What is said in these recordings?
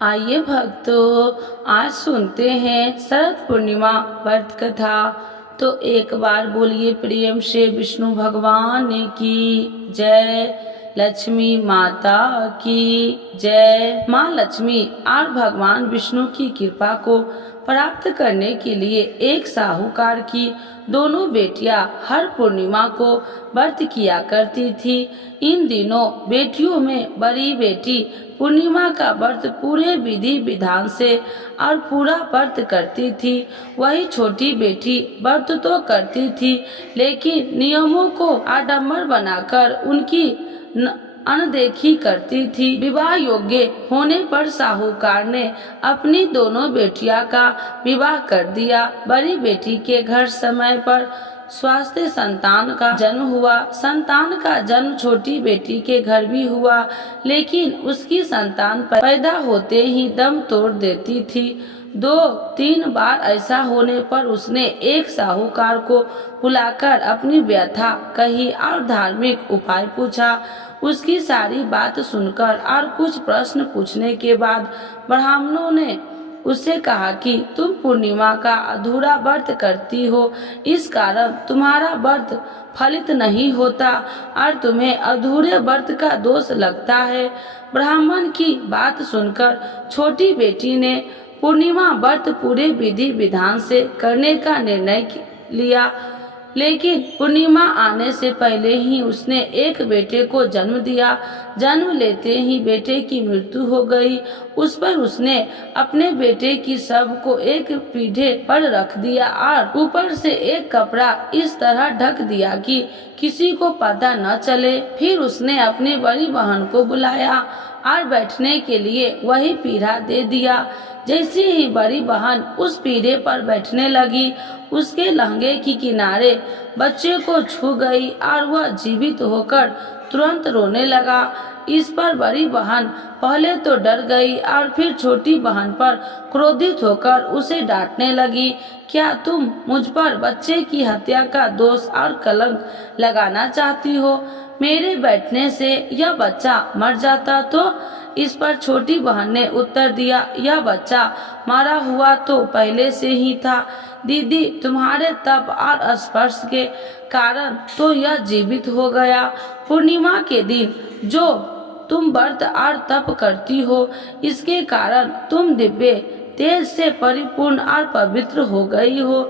आइए भक्तों, आज सुनते हैं शरद पूर्णिमा व्रत कथा। तो एक बार बोलिए प्रेम से विष्णु भगवान की जय। लक्ष्मी माता की जय। माँ लक्ष्मी और भगवान विष्णु की कृपा को प्राप्त करने के लिए एक साहूकार की दोनों बेटियां हर पूर्णिमा को व्रत किया करती थी। इन दिनों बेटियों में बड़ी बेटी पूर्णिमा का व्रत पूरे विधि विधान से और पूरा व्रत करती थी। वही छोटी बेटी व्रत तो करती थी, लेकिन नियमों को आडंबर बनाकर उनकी अनदेखी करती थी। विवाह योग्य होने पर साहूकार ने अपनी दोनों बेटियां का विवाह कर दिया। बड़ी बेटी के घर समय पर स्वास्थ्य संतान का जन्म हुआ। संतान का जन्म छोटी बेटी के घर भी हुआ, लेकिन उसकी संतान पैदा होते ही दम तोड़ देती थी। 2-3 बार ऐसा होने पर उसने एक साहूकार को बुलाकर अपनी व्यथा कही और धार्मिक उपाय पूछा। उसकी सारी बात सुनकर और कुछ प्रश्न पूछने के बाद ब्राह्मणों ने उससे कहा कि तुम पूर्णिमा का अधूरा व्रत करती हो, इस कारण तुम्हारा व्रत फलित नहीं होता और तुम्हें अधूरे व्रत का दोष लगता है। ब्राह्मण की बात सुनकर छोटी बेटी ने पूर्णिमा व्रत पूरे विधि विधान से करने का निर्णय लिया, लेकिन पूर्णिमा आने से पहले ही उसने एक बेटे को जन्म दिया। जन्म लेते ही बेटे की मृत्यु हो गई। उस पर उसने अपने बेटे की शव को एक पीढ़े पर रख दिया और ऊपर से एक कपड़ा इस तरह ढक दिया कि किसी को पता न चले। फिर उसने अपनी बड़ी बहन को बुलाया और बैठने के लिए वही पीढ़ा दे दिया। जैसे ही बड़ी बहन उस पीढ़े पर बैठने लगी, उसके लहंगे की किनारे बच्चे को छू गई और वह जीवित होकर तुरंत रोने लगा। इस पर बड़ी बहन पहले तो डर गई और फिर छोटी बहन पर क्रोधित होकर उसे डांटने लगी। क्या तुम मुझ पर बच्चे की हत्या का दोष और कलंक लगाना चाहती हो? मेरे बैठने से यह बच्चा मर जाता तो? इस पर छोटी बहन ने उत्तर दिया, यह बच्चा मरा हुआ तो पहले से ही था दीदी, तुम्हारे तप और स्पर्श के कारण तो यह जीवित हो गया। पूर्णिमा के दिन जो तुम व्रत और तप करती हो, इसके कारण तुम दिव्य तेज से परिपूर्ण और पवित्र हो गई हो।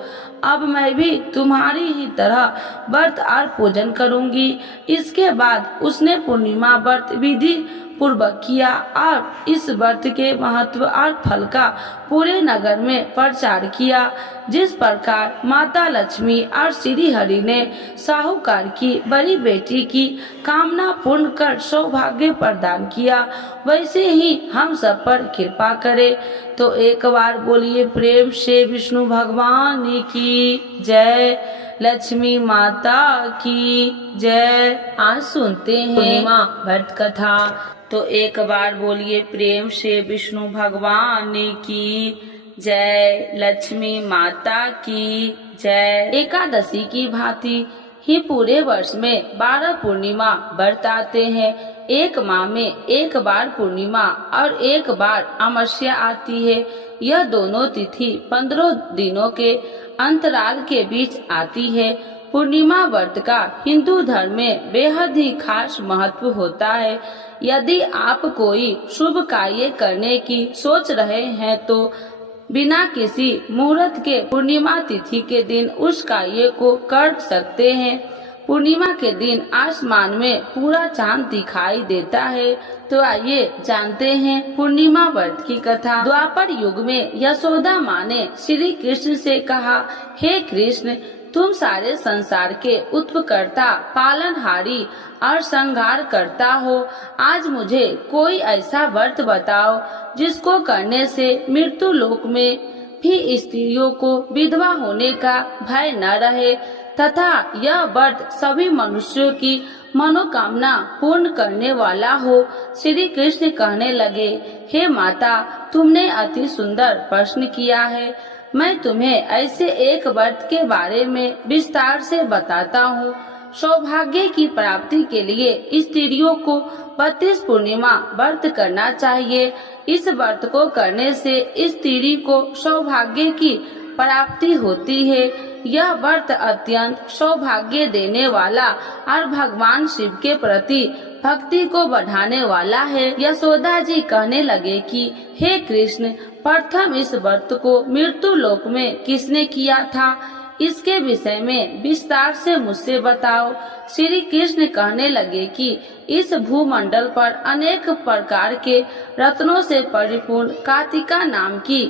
अब मैं भी तुम्हारी ही तरह व्रत और पूजन करूंगी। इसके बाद उसने पूर्णिमा व्रत विधि पूर्वक किया और इस व्रत के महत्व और फल का पूरे नगर में प्रचार किया। जिस प्रकार माता लक्ष्मी और श्री हरि ने साहूकार की बड़ी बेटी की कामना पूर्ण कर सौभाग्य प्रदान किया, वैसे ही हम सब पर कृपा करे। तो एक बार बोलिए प्रेम से विष्णु भगवान की जय। लक्ष्मी माता की जय। आज सुनते हैं पूर्णिमा व्रत कथा। तो एक बार बोलिए प्रेम से विष्णु भगवान की जय। लक्ष्मी माता की जय। एकादशी की भांति ही पूरे वर्ष में 12 पूर्णिमा व्रत आते हैं। एक माह में एक बार पूर्णिमा और एक बार अमावस्या आती है। यह दोनों तिथि 15 दिनों के अंतराल के बीच आती है। पूर्णिमा व्रत का हिंदू धर्म में बेहद ही खास महत्व होता है। यदि आप कोई शुभ कार्य करने की सोच रहे हैं तो बिना किसी मुहूर्त के पूर्णिमा तिथि के दिन उस कार्य को कर सकते हैं। पूर्णिमा के दिन आसमान में पूरा चांद दिखाई देता है। तो आइए जानते हैं पूर्णिमा व्रत की कथा। द्वापर युग में यशोदा माँ ने श्री कृष्ण से कहा, हे कृष्ण, तुम सारे संसार के उत्पकर्ता, पालनहारी और संहार करता हो। आज मुझे कोई ऐसा व्रत बताओ जिसको करने से मृत्यु लोक में भी स्त्रियों को विधवा होने का भय न रहे तथा यह व्रत सभी मनुष्यों की मनोकामना पूर्ण करने वाला हो। श्री कृष्ण कहने लगे, हे माता, तुमने अति सुंदर प्रश्न किया है। मैं तुम्हें ऐसे एक व्रत के बारे में विस्तार से बताता हूँ। सौभाग्य की प्राप्ति के लिए स्त्रियों को 32 पूर्णिमा व्रत करना चाहिए। इस व्रत को करने से स्त्री को सौभाग्य की प्राप्ति होती है। यह व्रत अत्यंत सौभाग्य देने वाला और भगवान शिव के प्रति भक्ति को बढ़ाने वाला है। यशोदा जी कहने लगे कि हे कृष्ण, प्रथम इस व्रत को मृत्यु लोक में किसने किया था, इसके विषय में विस्तार से मुझसे बताओ। श्री कृष्ण कहने लगे कि इस भूमंडल पर अनेक प्रकार के रत्नों से परिपूर्ण कार्तिका नाम की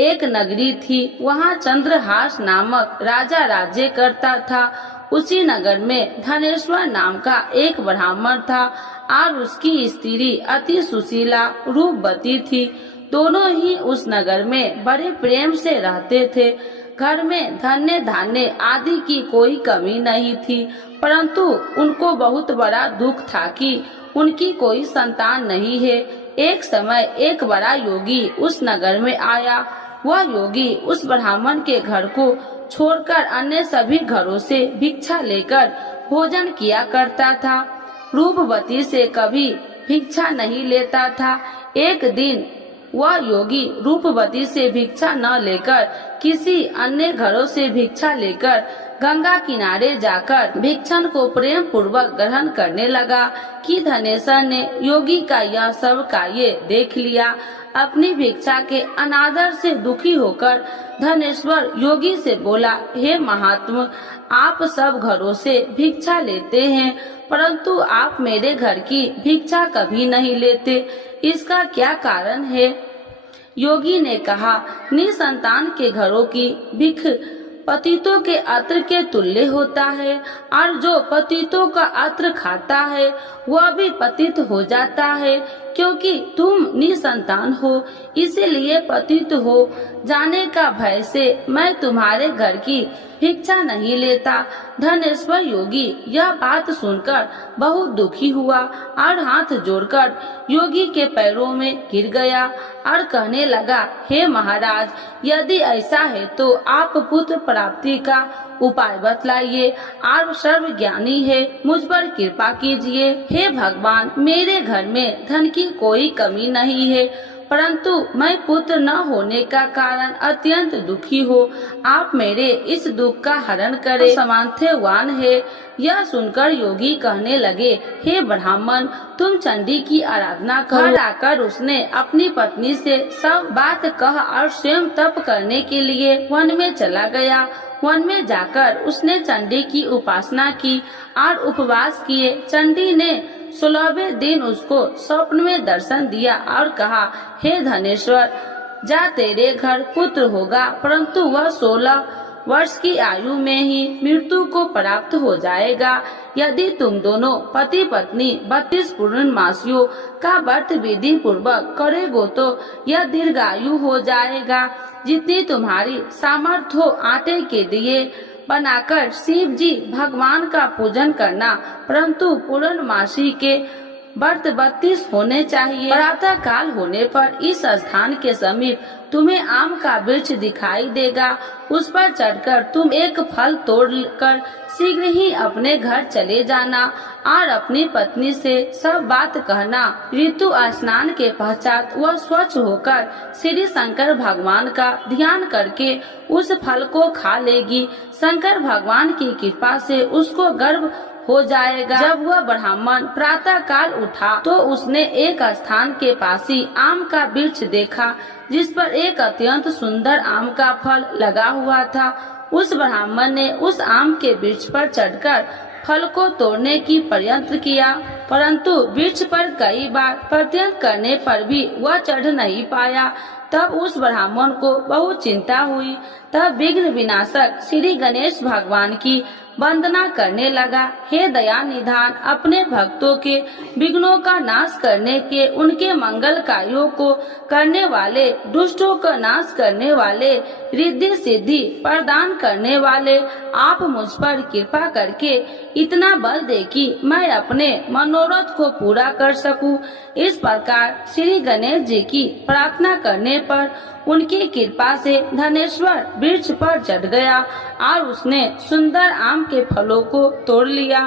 एक नगरी थी। वहाँ चंद्रहास नामक राजा राज्य करता था। उसी नगर में धनेश्वर नाम का एक ब्राह्मण था और उसकी स्त्री अति सुशीला रूपवती थी। दोनों ही उस नगर में बड़े प्रेम से रहते थे। घर में धन्य धान्य आदि की कोई कमी नहीं थी, परंतु उनको बहुत बड़ा दुख था कि उनकी कोई संतान नहीं है। एक समय एक बड़ा योगी उस नगर में आया। वह योगी उस ब्राह्मण के घर को छोड़कर अन्य सभी घरों से भिक्षा लेकर भोजन किया करता था। रूपवती से कभी भिक्षा नहीं लेता था। एक दिन वह योगी रूपवती से भिक्षा न लेकर किसी अन्य घरों से भिक्षा लेकर गंगा किनारे जाकर भिक्षण को प्रेम पूर्वक ग्रहण करने लगा कि धनेश्वर ने योगी का यह सब कार्य देख लिया। अपनी भिक्षा के अनादर से दुखी होकर धनेश्वर योगी से बोला, हे महात्मा, आप सब घरों से भिक्षा लेते हैं, परंतु आप मेरे घर की भिक्षा कभी नहीं लेते, इसका क्या कारण है? योगी ने कहा, निसंतान के घरों की भिख पतितों के अत्र के तुल्य होता है, और जो पतितों का अत्र खाता है वह भी पतित हो जाता है। क्योंकि तुम निसंतान हो, इसीलिए पतित हो जाने का भय से मैं तुम्हारे घर की भिक्षा नहीं लेता। धनेश्वर योगी यह बात सुनकर बहुत दुखी हुआ और हाथ जोड़कर योगी के पैरों में गिर गया और कहने लगा, हे महाराज, यदि ऐसा है तो आप पुत्र प्राप्ति का उपाय बतलाइए। आप सर्वज्ञानी है, मुझ पर कृपा कीजिए। हे भगवान, मेरे घर में धन की कोई कमी नहीं है, परंतु मैं पुत्र न होने का कारण अत्यंत दुखी हो। आप मेरे इस दुख का हरण करें, सामर्थ्यवान है। यह सुनकर योगी कहने लगे, हे ब्राह्मण, तुम चंडी की आराधना करो। घर आकर उसने अपनी पत्नी से सब बात कह और स्वयं तप करने के लिए वन में चला गया। वन में जाकर उसने चंडी की उपासना की और उपवास किए। चंडी ने 16वें दिन उसको स्वप्न में दर्शन दिया और कहा, हे धनेश्वर, जा तेरे घर पुत्र होगा, परंतु वह 16 वर्ष की आयु में ही मृत्यु को प्राप्त हो जाएगा। यदि तुम दोनों पति पत्नी 32 पूर्णमासियों का व्रत विधि पूर्वक करेगो तो यह दीर्घायु हो जाएगा। जितनी तुम्हारी सामर्थ्य हो आटे के दिए बनाकर शिव जी भगवान का पूजन करना, परंतु पूर्णमासी के व्रत 32 होने चाहिए। प्रातः काल होने पर इस स्थान के समीप तुम्हें आम का वृक्ष दिखाई देगा। उस पर चढ़कर तुम एक फल तोड़कर शीघ्र ही अपने घर चले जाना और अपनी पत्नी से सब बात कहना। ऋतु स्नान के पश्चात वह स्वच्छ होकर श्री शंकर भगवान का ध्यान करके उस फल को खा लेगी। शंकर भगवान की कृपा से उसको गर्भ हो जाएगा। जब वह ब्राह्मण प्रातः काल उठा तो उसने एक स्थान के पास ही आम का वृक्ष देखा, जिस पर एक अत्यंत सुंदर आम का फल लगा हुआ था। उस ब्राह्मण ने उस आम के वृक्ष पर चढ़कर फल को तोड़ने की प्रयत्न किया, परंतु वृक्ष पर कई बार प्रयत्न करने पर भी वह चढ़ नहीं पाया। तब उस ब्राह्मण को बहुत चिंता हुई। तब विघ्न विनाशक श्री गणेश भगवान की वंदना करने लगा। हे दया निधान, अपने भक्तों के विघ्नों का नाश करने के, उनके मंगल कार्यों को करने वाले, दुष्टों का नाश करने वाले, रिद्धि सिद्धि प्रदान करने वाले, आप मुझ पर कृपा करके इतना बल दे कि मैं अपने मनोरथ को पूरा कर सकूं। इस प्रकार श्री गणेश जी की प्रार्थना करने पर उनकी कृपा से धनेश्वर वृक्ष पर चढ़ गया और उसने सुंदर आम आम के फलों को तोड़ लिया।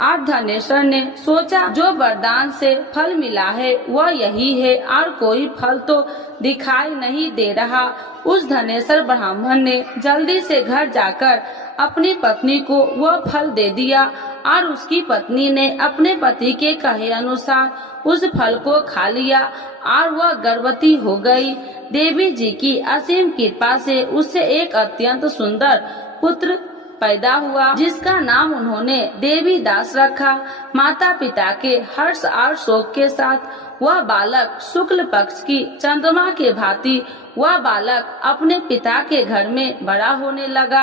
और धनेश्वर ने सोचा जो वरदान से फल मिला है वह यही है और कोई फल तो दिखाई नहीं दे रहा। उस धनेश्वर ब्राह्मण ने जल्दी से घर जाकर अपनी पत्नी को वह फल दे दिया और उसकी पत्नी ने अपने पति के कहे अनुसार उस फल को खा लिया और वह गर्भवती हो गई। देवी जी की असीम कृपा से उससे एक अत्यंत सुंदर पुत्र पैदा हुआ, जिसका नाम उन्होंने देवी दास रखा। माता पिता के हर्ष और शोक के साथ वह बालक शुक्ल पक्ष की चंद्रमा के भांति वह बालक अपने पिता के घर में बड़ा होने लगा।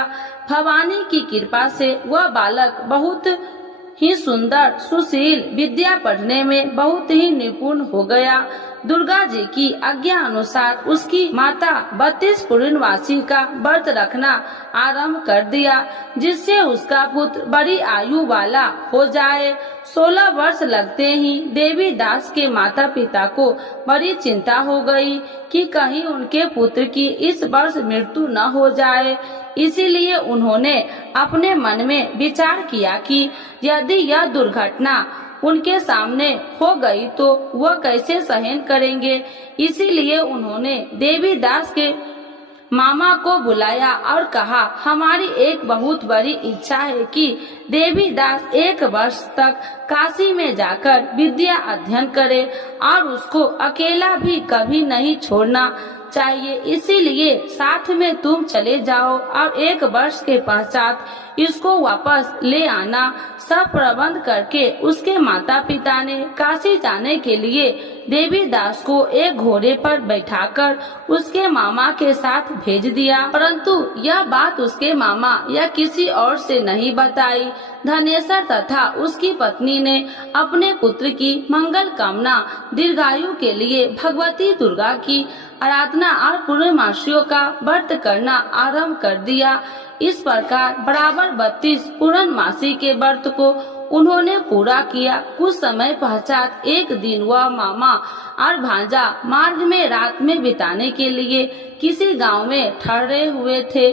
भवानी की कृपा से वह बालक बहुत ही सुंदर, सुशील, विद्या पढ़ने में बहुत ही निपुण हो गया। दुर्गा जी की आज्ञा अनुसार उसकी माता 32 पूर्णमासी का व्रत रखना आरंभ कर दिया, जिससे उसका पुत्र बड़ी आयु वाला हो जाए। 16 वर्ष लगते ही देवी दास के माता पिता को बड़ी चिंता हो गई कि कहीं उनके पुत्र की इस वर्ष मृत्यु न हो जाए। इसीलिए उन्होंने अपने मन में विचार किया कि यदि यह दुर्घटना उनके सामने हो गई तो वह कैसे सहन करेंगे। इसीलिए उन्होंने देवी दास के मामा को बुलाया और कहा, हमारी एक बहुत बड़ी इच्छा है कि देवी दास 1 वर्ष तक काशी में जाकर विद्या अध्ययन करे और उसको अकेला भी कभी नहीं छोड़ना चाहिए। इसीलिए साथ में तुम चले जाओ और 1 वर्ष के पश्चात इसको वापस ले आना। सब प्रबंध करके उसके माता पिता ने काशी जाने के लिए देवी दास को एक घोड़े पर बैठाकर उसके मामा के साथ भेज दिया। परंतु यह बात उसके मामा या किसी और से नहीं बताई। धनेश्वर तथा उसकी पत्नी ने अपने पुत्र की मंगल कामना दीर्घायु के लिए भगवती दुर्गा की आराधना और पूर्णमासियों का व्रत करना आरंभ कर दिया। इस प्रकार बराबर 32 पूर्णमासी के व्रत को उन्होंने पूरा किया। कुछ समय पश्चात एक दिन वह मामा और भांजा मार्ग में रात में बिताने के लिए किसी गांव में ठहरे हुए थे।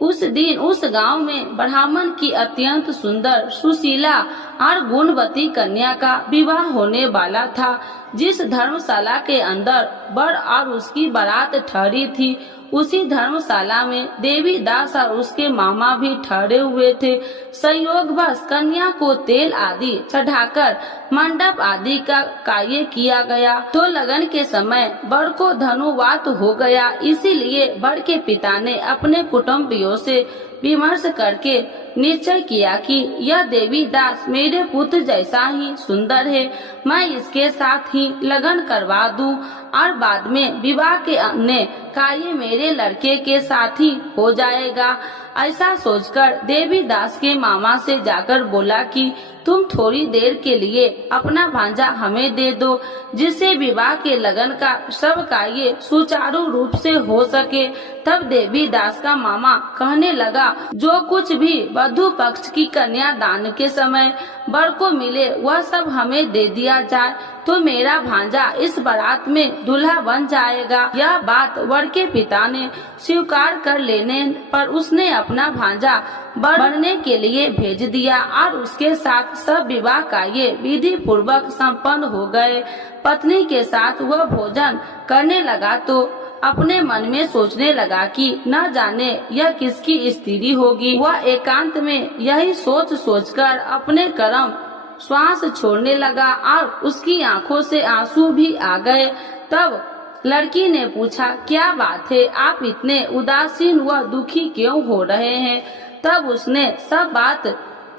उस दिन उस गांव में ब्राह्मण की अत्यंत सुंदर, सुशीला और गुणवती कन्या का विवाह होने वाला था। जिस धर्मशाला के अंदर वर और उसकी बारात ठहरी थी, उसी धर्मशाला में देवी दास और उसके मामा भी ठहरे हुए थे। संयोगवश कन्या को तेल आदि चढ़ाकर मंडप आदि का कार्य किया गया। तो लगन के समय वर को धनुवात हो गया। इसीलिए वर के पिता ने अपने कुटुंबियों से विमर्श करके निश्चय किया कि यह देवी दास मेरे पुत्र जैसा ही सुंदर है, मैं इसके साथ ही लगन करवा दूं और बाद में विवाह के अन्य कार्य मेरे लड़के के साथ ही हो जाएगा। ऐसा सोचकर देवी दास के मामा से जाकर बोला कि तुम थोड़ी देर के लिए अपना भांजा हमें दे दो, जिससे विवाह के लगन का सब कार्य सुचारू रूप से हो सके। तब देवी दास का मामा कहने लगा, जो कुछ भी वधु पक्ष की कन्या दान के समय वर को मिले वह सब हमें दे दिया जाए, तो मेरा भांजा इस बारात में दूल्हा बन जाएगा। यह बात वर के पिता ने स्वीकार कर लेने पर उसने अपना भांजा वर बनने के लिए भेज दिया और उसके साथ सब विवाह कार्य विधि पूर्वक संपन्न हो गए। पत्नी के साथ वह भोजन करने लगा तो अपने मन में सोचने लगा कि न जाने यह किसकी स्त्री होगी। वह एकांत में यही सोच सोचकर अपने कर्म श्वास छोड़ने लगा और उसकी आंखों से आंसू भी आ गए। तब लड़की ने पूछा, क्या बात है, आप इतने उदासीन व दुखी क्यों हो रहे हैं। तब उसने सब बात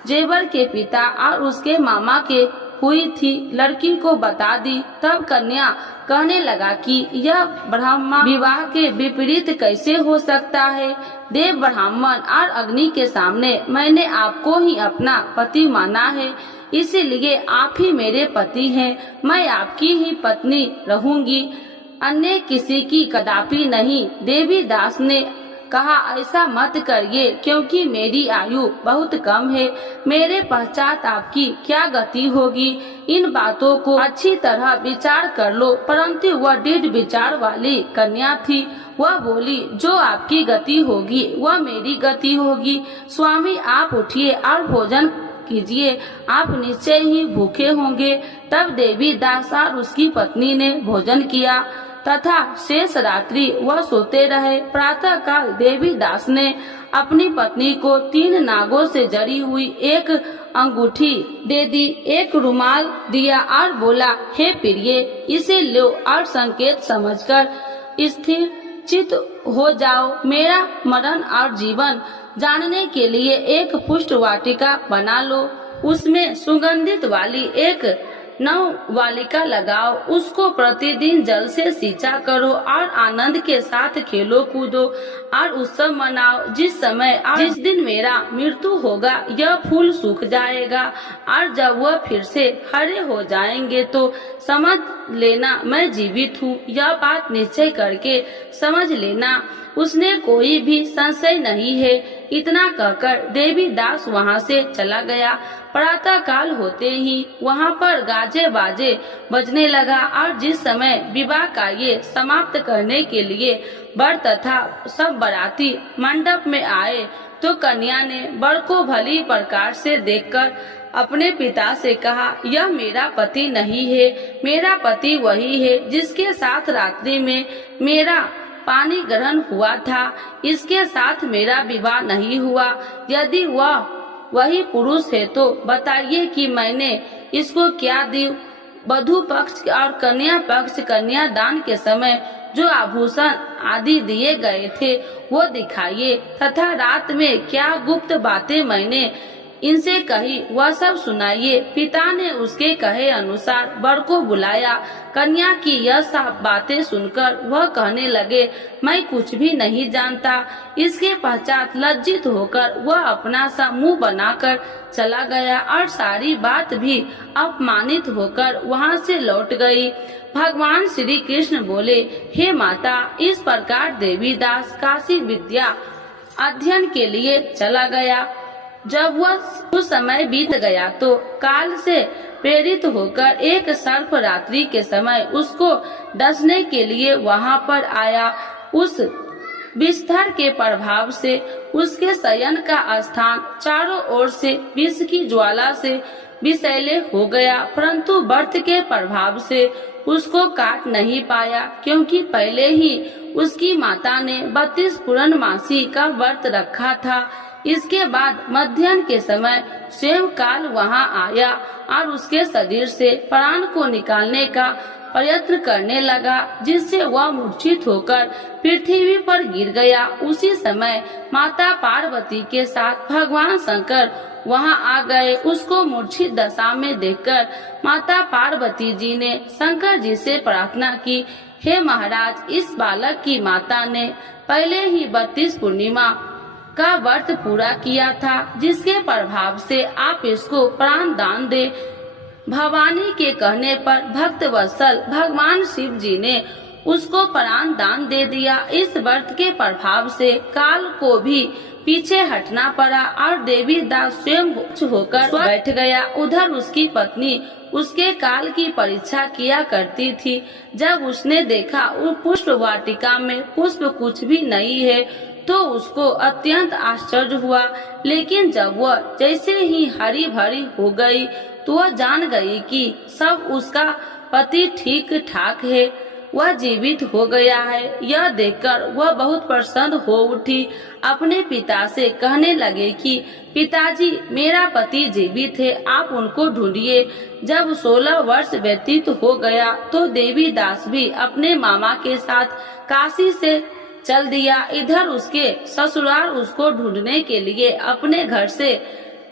जेवर के पिता और उसके मामा के हुई थी लड़की को बता दी। तब कन्या कहने लगा कि यह ब्राह्मण विवाह के विपरीत कैसे हो सकता है। देव ब्राह्मण और अग्नि के सामने मैंने आपको ही अपना पति माना है, इसीलिए आप ही मेरे पति हैं। मैं आपकी ही पत्नी रहूंगी, अन्य किसी की कदापि नहीं। देवी दास ने कहा, ऐसा मत करिए, क्योंकि मेरी आयु बहुत कम है। मेरे पश्चात आपकी क्या गति होगी, इन बातों को अच्छी तरह विचार कर लो। परंतु वह दृढ़ विचार वाली कन्या थी। वह बोली, जो आपकी गति होगी वह मेरी गति होगी। स्वामी, आप उठिए और भोजन कीजिए, आप निश्चय ही भूखे होंगे। तब देवी दास और उसकी पत्नी ने भोजन किया तथा शेष रात्रि वह सोते रहे। प्रातः काल देवी दास ने अपनी पत्नी को 3 नागों से जड़ी हुई एक अंगूठी दे दी, एक रुमाल दिया और बोला, हे प्रिय, इसे लो और संकेत समझकर स्थिर चित हो जाओ। मेरा मरण और जीवन जानने के लिए एक पुष्ट वाटिका बना लो, उसमें सुगंधित वाली एक नववालिका लगाओ, उसको प्रतिदिन जल से सिंचा करो और आनंद के साथ खेलो कूदो और उत्सव मनाओ। जिस समय और जिस दिन मेरा मृत्यु होगा यह फूल सूख जाएगा और जब वह फिर से हरे हो जाएंगे तो समझ लेना मैं जीवित हूँ। यह बात निश्चय करके समझ लेना, उसने कोई भी संशय नहीं है। इतना कहकर देवी दास वहाँ से चला गया। प्रातः काल होते ही वहाँ पर गाजे बाजे बजने लगा और जिस समय विवाह कार्य समाप्त करने के लिए वर तथा सब बाराती मंडप में आए तो कन्या ने वर को भली प्रकार से देखकर अपने पिता से कहा, यह मेरा पति नहीं है, मेरा पति वही है जिसके साथ रात्रि में मेरा पानी ग्रहण हुआ था। इसके साथ मेरा विवाह नहीं हुआ। यदि वह वही पुरुष है तो बताइए कि मैंने इसको क्या दी। वधू पक्ष और कन्या पक्ष कन्यादान के समय जो आभूषण आदि दिए गए थे वो दिखाइए तथा रात में क्या गुप्त बातें मैंने इनसे कही वह सब सुनाइए। पिता ने उसके कहे अनुसार वर को बुलाया। कन्या की यह सब बातें सुनकर वह कहने लगे, मैं कुछ भी नहीं जानता। इसके पश्चात लज्जित होकर वह अपना सा मुंह बनाकर चला गया और सारी बात भी अपमानित होकर वहां से लौट गई। भगवान श्री कृष्ण बोले, हे माता, इस प्रकार देवीदास काशी विद्या अध्ययन के लिए चला गया। जब वह कुछ समय बीत गया तो काल से प्रेरित होकर एक सर्प रात्रि के समय उसको डसने के लिए वहां पर आया। उस विस्तार के प्रभाव से उसके शयन का स्थान चारों ओर से विष की ज्वाला से विषैले हो गया, परंतु व्रत के प्रभाव से उसको काट नहीं पाया, क्योंकि पहले ही उसकी माता ने 32 पूर्णमासी का व्रत रखा था। इसके बाद मध्याह्न के समय स्वयं काल वहां आया और उसके शरीर से प्राण को निकालने का प्रयत्न करने लगा, जिससे वह मूर्छित होकर पृथ्वी पर गिर गया। उसी समय माता पार्वती के साथ भगवान शंकर वहां आ गए। उसको मूर्छित दशा में देखकर माता पार्वती जी ने शंकर जी से प्रार्थना की, हे महाराज, इस बालक की माता ने पहले ही 32 पूर्णिमा का व्रत पूरा किया था, जिसके प्रभाव से आप इसको प्राण दान दे। भवानी के कहने पर भक्त वत्सल भगवान शिव जी ने उसको प्राण दान दे दिया। इस व्रत के प्रभाव से काल को भी पीछे हटना पड़ा और देवी दास स्वयं होकर बैठ गया। उधर उसकी पत्नी उसके काल की परीक्षा किया करती थी। जब उसने देखा उस पुष्प वाटिका में पुष्प कुछ भी नहीं है तो उसको अत्यंत आश्चर्य हुआ, लेकिन जब वह जैसे ही हरी भरी हो गई तो वह जान गई कि सब उसका पति ठीक ठाक है, वह जीवित हो गया है। यह देखकर वह बहुत प्रसन्न हो उठी। अपने पिता से कहने लगे कि पिताजी, मेरा पति जीवित है, आप उनको ढूंढिए। जब 16 वर्ष व्यतीत हो गया तो देवी दास भी अपने मामा के साथ काशी से चल दिया। इधर उसके ससुराल उसको ढूंढने के लिए अपने घर से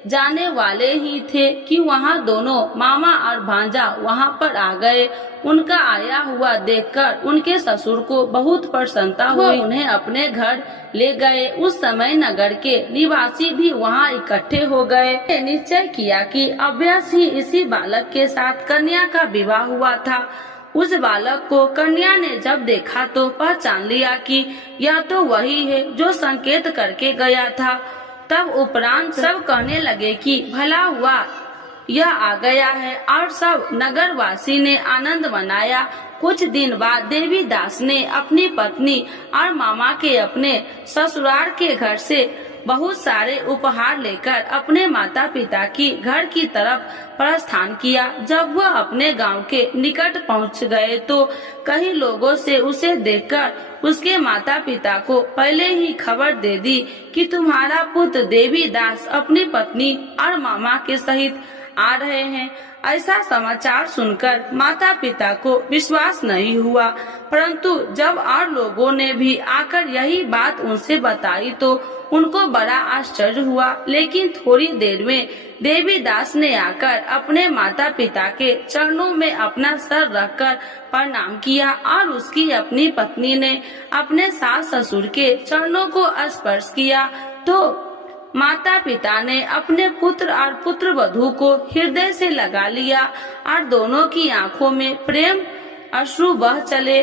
जाने वाले ही थे कि वहाँ दोनों मामा और भांजा वहाँ पर आ गए। उनका आया हुआ देखकर उनके ससुर को बहुत प्रसन्नता हुई। उन्हें अपने घर ले गए। उस समय नगर के निवासी भी वहाँ इकट्ठे हो गए। निश्चय किया कि अवश्य ही इसी बालक के साथ कन्या का विवाह हुआ था। उस बालक को कन्या ने जब देखा तो पहचान लिया कि यह तो वही है जो संकेत करके गया था। तब उपरांत सब कहने लगे कि भला हुआ यह आ गया है, और सब नगरवासी ने आनंद मनाया। कुछ दिन बाद देवी दास ने अपनी पत्नी और मामा के अपने ससुराल के घर से बहुत सारे उपहार लेकर अपने माता पिता की घर की तरफ प्रस्थान किया। जब वह अपने गांव के निकट पहुंच गए तो कई लोगों से उसे देखकर उसके माता पिता को पहले ही खबर दे दी कि तुम्हारा पुत्र देवी दास अपनी पत्नी और मामा के सहित आ रहे हैं। ऐसा समाचार सुनकर माता पिता को विश्वास नहीं हुआ, परंतु जब और लोगों ने भी आकर यही बात उनसे बताई तो उनको बड़ा आश्चर्य हुआ। लेकिन थोड़ी देर में देवी दास ने आकर अपने माता पिता के चरणों में अपना सर रखकर प्रणाम किया और उसकी अपनी पत्नी ने अपने सास ससुर के चरणों को स्पर्श किया तो माता पिता ने अपने पुत्र और पुत्र वधू को हृदय से लगा लिया और दोनों की आंखों में प्रेम अश्रु बह चले।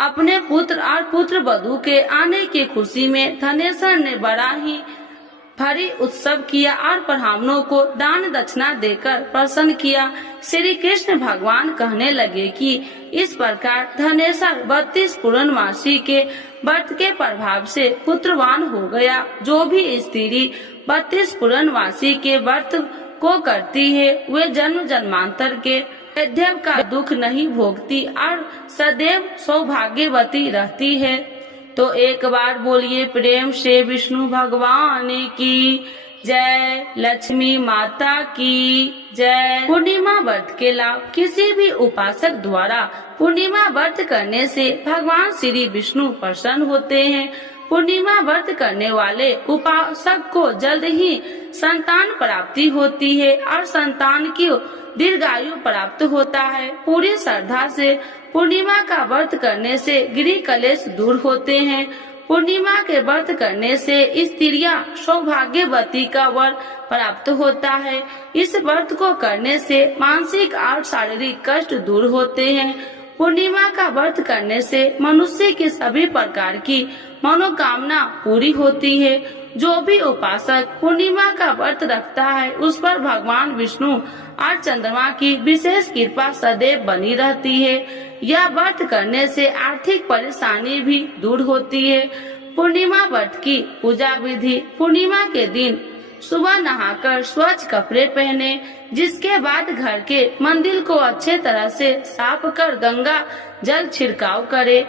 अपने पुत्र और पुत्र वधू के आने की खुशी में धनेश्वर ने बड़ा ही भारी उत्सव किया और ब्राह्मणों को दान दक्षिणा देकर प्रसन्न किया। श्री कृष्ण भगवान कहने लगे कि इस प्रकार धनेश्वर 32 पूर्णमासी के व्रत के प्रभाव से पुत्रवान हो गया। जो भी स्त्री 32 पूर्णमासी के व्रत को करती है वे जन्म जन्मांतर के वैधव्य का दुख नहीं भोगती और सदैव सौभाग्यवती रहती है। तो एक बार बोलिए प्रेम से विष्णु भगवान की जय, लक्ष्मी माता की जय। पूर्णिमा व्रत के लाभ। किसी भी उपासक द्वारा पूर्णिमा व्रत करने से भगवान श्री विष्णु प्रसन्न होते हैं। पूर्णिमा व्रत करने वाले उपासक को जल्द ही संतान प्राप्ति होती है और संतान की दीर्घायु प्राप्त होता है। पूरी श्रद्धा से पूर्णिमा का व्रत करने से गृह कलेश दूर होते हैं। पूर्णिमा के व्रत करने से स्त्रियां सौभाग्यवती का वर प्राप्त होता है। इस व्रत को करने से मानसिक और शारीरिक कष्ट दूर होते हैं। पूर्णिमा का व्रत करने से मनुष्य की सभी प्रकार की मनोकामना पूरी होती है। जो भी उपासक पूर्णिमा का व्रत रखता है उस पर भगवान विष्णु और चंद्रमा की विशेष कृपा सदैव बनी रहती है। यह व्रत करने से आर्थिक परेशानी भी दूर होती है। पूर्णिमा व्रत की पूजा विधि। पूर्णिमा के दिन सुबह नहाकर स्वच्छ कपड़े पहने, जिसके बाद घर के मंदिर को अच्छे तरह से साफ कर गंगा जल छिड़काव करे।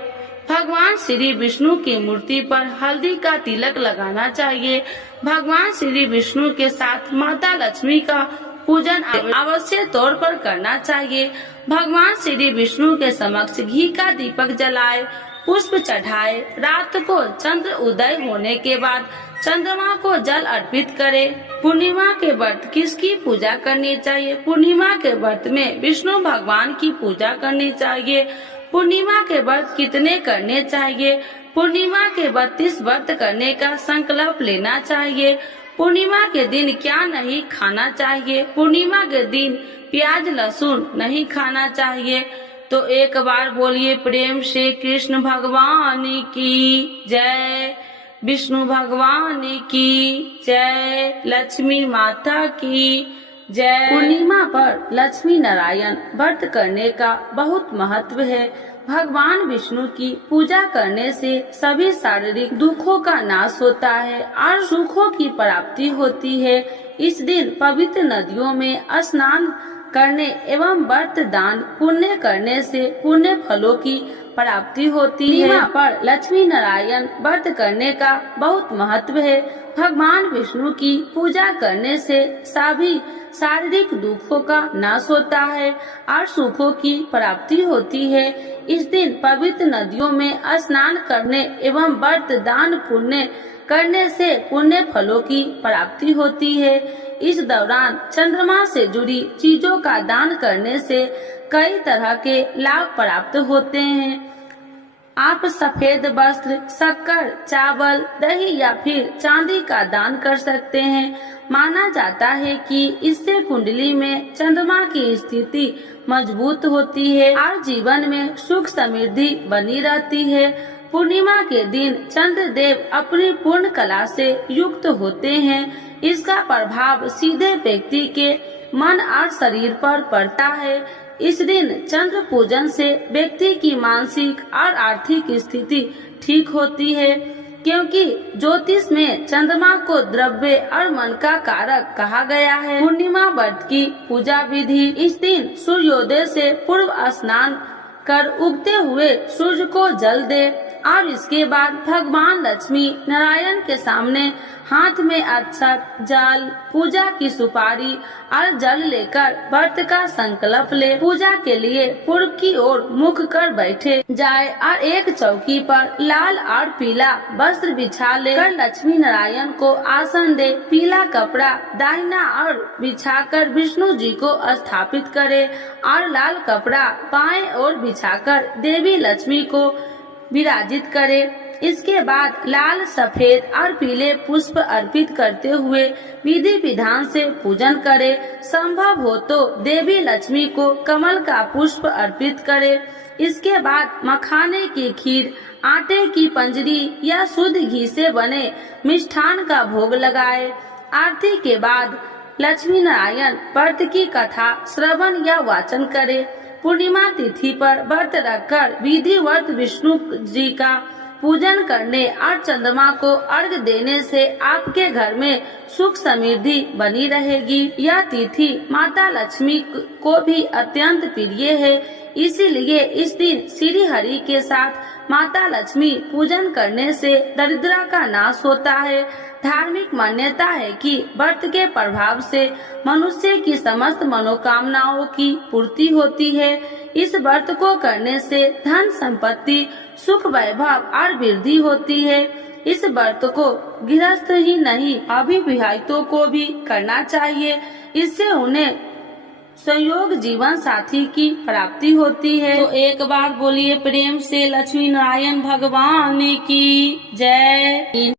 भगवान श्री विष्णु की मूर्ति पर हल्दी का तिलक लगाना चाहिए। भगवान श्री विष्णु के साथ माता लक्ष्मी का पूजन अवश्य तौर पर करना चाहिए। भगवान श्री विष्णु के समक्ष घी का दीपक जलाए, पुष्प चढ़ाए। रात को चंद्र उदय होने के बाद चंद्रमा को जल अर्पित करे। पूर्णिमा के व्रत किसकी पूजा करनी चाहिए? पूर्णिमा के व्रत में विष्णु भगवान की पूजा करनी चाहिए। पूर्णिमा के व्रत कितने करने चाहिए? पूर्णिमा के 32 व्रत करने का संकल्प लेना चाहिए। पूर्णिमा के दिन क्या नहीं खाना चाहिए? पूर्णिमा के दिन प्याज लहसुन नहीं खाना चाहिए। तो एक बार बोलिए प्रेम से कृष्ण भगवान की जय, विष्णु भगवान की जय, लक्ष्मी माता की जय। पूर्णिमा पर लक्ष्मी नारायण व्रत करने का बहुत महत्व है। भगवान विष्णु की पूजा करने से सभी शारीरिक दुखों का नाश होता है और सुखों की प्राप्ति होती है। इस दिन पवित्र नदियों में स्नान करने एवं व्रत दान पुण्य करने से पुण्य फलों की प्राप्ति होती है। पूर्णिमा पर लक्ष्मी नारायण व्रत करने का बहुत महत्व है। भगवान विष्णु की पूजा करने से सभी शारीरिक दुखों का नाश होता है और सुखों की प्राप्ति होती है। इस दिन पवित्र नदियों में स्नान करने एवं व्रत दान पुण्य करने से पुण्य फलों की प्राप्ति होती है। इस दौरान चंद्रमा से जुड़ी चीजों का दान करने से कई तरह के लाभ प्राप्त होते हैं। आप सफेद वस्त्र, शक्कर, चावल, दही या फिर चांदी का दान कर सकते हैं। माना जाता है कि इससे कुंडली में चंद्रमा की स्थिति मजबूत होती है और जीवन में सुख समृद्धि बनी रहती है। पूर्णिमा के दिन चंद्र देव अपनी पूर्ण कला से युक्त होते हैं। इसका प्रभाव सीधे व्यक्ति के मन और शरीर पर पड़ता है। इस दिन चंद्र पूजन से व्यक्ति की मानसिक और आर्थिक स्थिति ठीक होती है, क्योंकि ज्योतिष में चंद्रमा को द्रव्य और मन का कारक कहा गया है। पूर्णिमा व्रत की पूजा विधि: इस दिन सूर्योदय से पूर्व स्नान कर उगते हुए सूर्य को जल दे और इसके बाद भगवान लक्ष्मी नारायण के सामने हाथ में अक्षत, जल, पूजा की सुपारी और जल लेकर व्रत का संकल्प ले। पूजा के लिए पूर्व की ओर मुख कर बैठे जाए और एक चौकी पर लाल और पीला वस्त्र बिछा ले कर लक्ष्मी नारायण को आसन दे। पीला कपड़ा दाहिना और बिछाकर विष्णु जी को स्थापित करे और लाल कपड़ा बाएं ओर बिछाकर देवी लक्ष्मी को विराजित करे। इसके बाद लाल, सफेद और पीले पुष्प अर्पित करते हुए विधि विधान से पूजन करे। संभव हो तो देवी लक्ष्मी को कमल का पुष्प अर्पित करे। इसके बाद मखाने की खीर, आटे की पंजरी या शुद्ध घी से बने मिष्ठान का भोग लगाए। आरती के बाद लक्ष्मी नारायण व्रत की कथा श्रवण या वाचन करे। पूर्णिमा तिथि पर व्रत रखकर विधिवत विष्णु जी का पूजन करने और चंद्रमा को अर्घ देने से आपके घर में सुख समृद्धि बनी रहेगी। यह तिथि माता लक्ष्मी को भी अत्यंत प्रिय है, इसीलिए इस दिन श्री हरि के साथ माता लक्ष्मी पूजन करने से दरिद्रता का नाश होता है। धार्मिक मान्यता है कि व्रत के प्रभाव से मनुष्य की समस्त मनोकामनाओं की पूर्ति होती है। इस व्रत को करने से धन संपत्ति, सुख, वैभव और वृद्धि होती है। इस व्रत को गृहस्थ ही नहीं अविवाहितों को भी करना चाहिए। इससे उन्हें संयोग जीवन साथी की प्राप्ति होती है। तो एक बार बोलिए प्रेम से लक्ष्मी नारायण भगवान की जय।